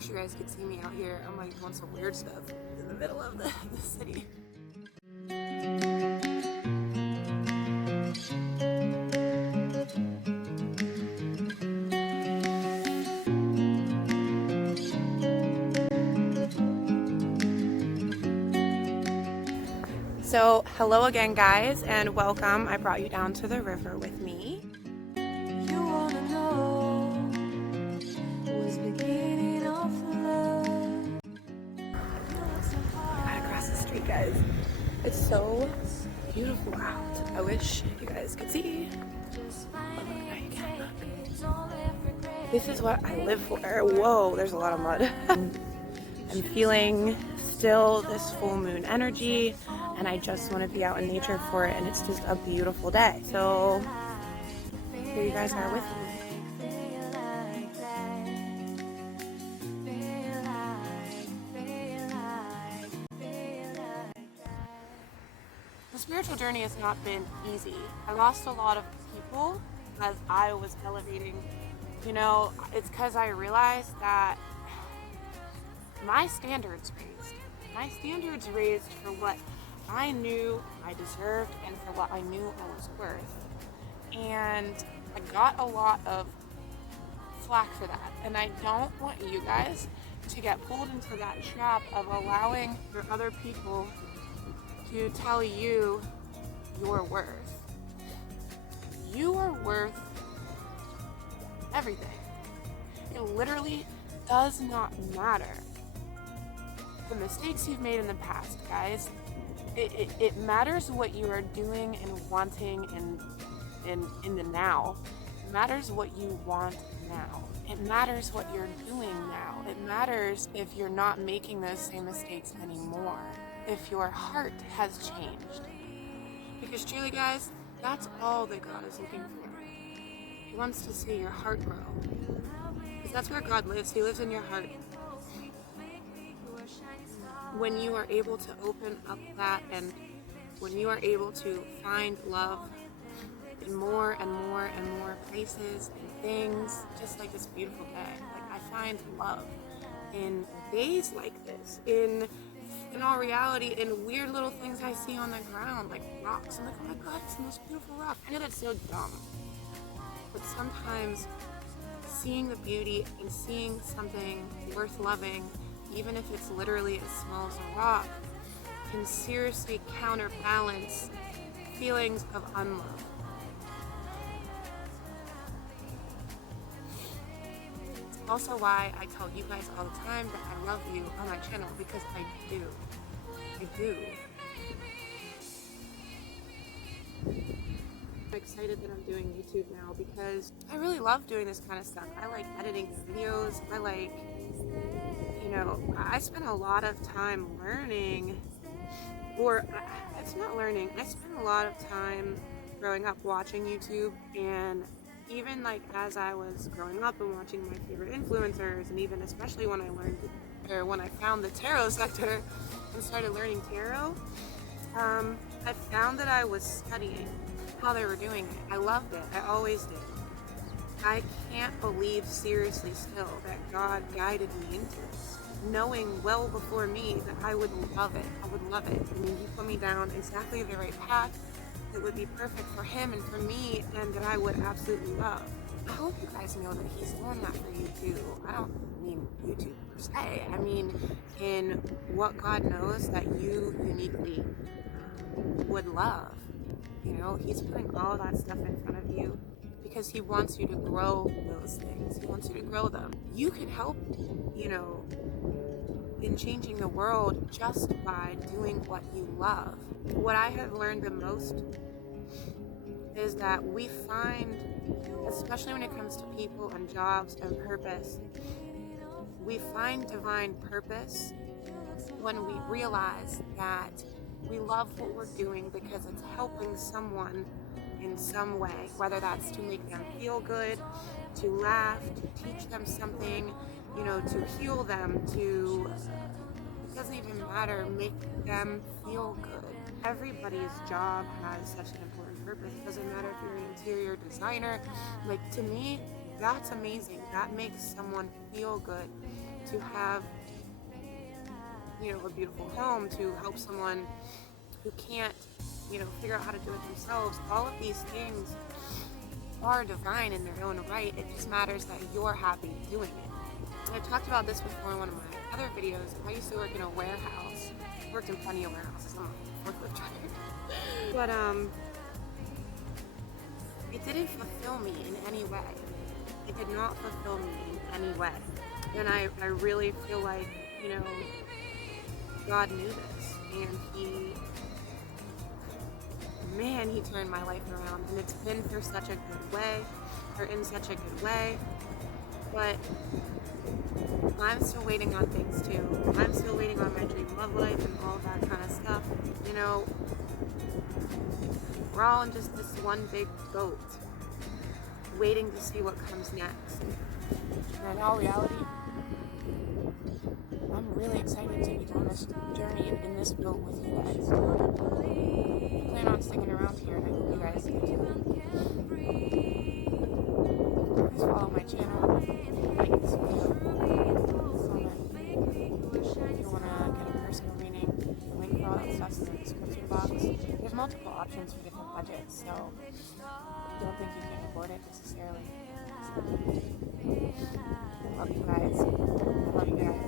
Wish you guys could see me out here. I'm like doing some weird stuff in the middle of the city. So hello again guys, and welcome. I brought you down to the river with me. You wanna know what's beginning of love. I gotta cross the street, guys. It's so beautiful out. I wish you guys could see. Oh, look, now you can look. This is what I live for. Whoa, there's a lot of mud. I'm feeling still this full moon energy, and I just want to be out in nature for it, and it's just a beautiful day. So here you guys are with me. The spiritual journey has not been easy. I lost a lot of people as I was elevating. You know, it's because I realized that my standards raised. My standards raised for what I knew I deserved and for what I knew I was worth. And I got a lot of flack for that. And I don't want you guys to get pulled into that trap of allowing your other people to tell you your worth. You are worth everything. It literally does not matter the mistakes you've made in the past, guys. It matters what you are doing and wanting in the now. It matters what you want now. It matters what you're doing now. It matters if you're not making those same mistakes anymore. If your heart has changed. Because truly, guys, that's all that God is looking for. He wants to see your heart grow. Because that's where God lives. He lives in your heart. When you are able to open up that, and when you are able to find love in more and more and more places and things, just like this beautiful day. Like, I find love in days like this, in all reality, in weird little things I see on the ground, like rocks. I'm like, oh my God, it's the most beautiful rock. I know that's so dumb, but sometimes seeing the beauty and seeing something worth loving, even if it's literally as small as a rock, can seriously counterbalance feelings of unlove. It's also why I tell you guys all the time that I love you on my channel, because I do. I do. I'm excited that I'm doing YouTube now because I really love doing this kind of stuff. I like editing videos. I like, you know, I spend a lot of time learning, or it's not learning. I spent a lot of time growing up watching YouTube, and even like as I was growing up and watching my favorite influencers, and even especially when I found the tarot sector and started learning tarot, I found that I was studying how they were doing it. I loved it. I always did. I can't believe seriously still that God guided me into this, knowing well before me that I would love it. I would love it. I mean, He put me down exactly the right path that would be perfect for Him and for me, and that I would absolutely love. I hope you guys know that He's doing that for you too. I don't mean YouTube per se. I mean in what God knows that you uniquely would love. You know, He's putting all that stuff in front of you because He wants you to grow those things. He wants you to grow them. You can help, you know, in changing the world just by doing what you love. What I have learned the most is that we find, especially when it comes to people and jobs and purpose, we find divine purpose when we realize that we love what we're doing because it's helping someone in some way, whether that's to make them feel good, to laugh, to teach them something, you know, to heal them, to, it doesn't even matter, make them feel good. Everybody's job has such an important purpose. It doesn't matter if you're an interior designer. Like, to me, that's amazing. That makes someone feel good. to have, you know, a beautiful home, to help someone who can't, you know, figure out how to do it themselves. All of these things are divine in their own right. It just matters that you're happy doing it. I've talked about this before in one of my other videos. I used to work in a warehouse. I worked in plenty of warehouses. I'm a forklift driver. But it didn't fulfill me in any way. It did not fulfill me in any way. And I really feel like, you know, God knew this, and he turned my life around, and it's been through such a good way, or in such a good way, but I'm still waiting on things too. I'm still waiting on my dream love life and all of that kind of stuff. You know, we're all in just this one big boat, waiting to see what comes next. And in all reality, I'm really excited to be on this journey and in this boat with you guys. I plan on sticking around here, and I hope you guys do too. Please follow my channel, like this video, comment. If you want to get a personal reading, the link for all that stuff's in the description box. There's multiple options for different budgets, so don't think you can afford it necessarily. I love you guys. I love you guys.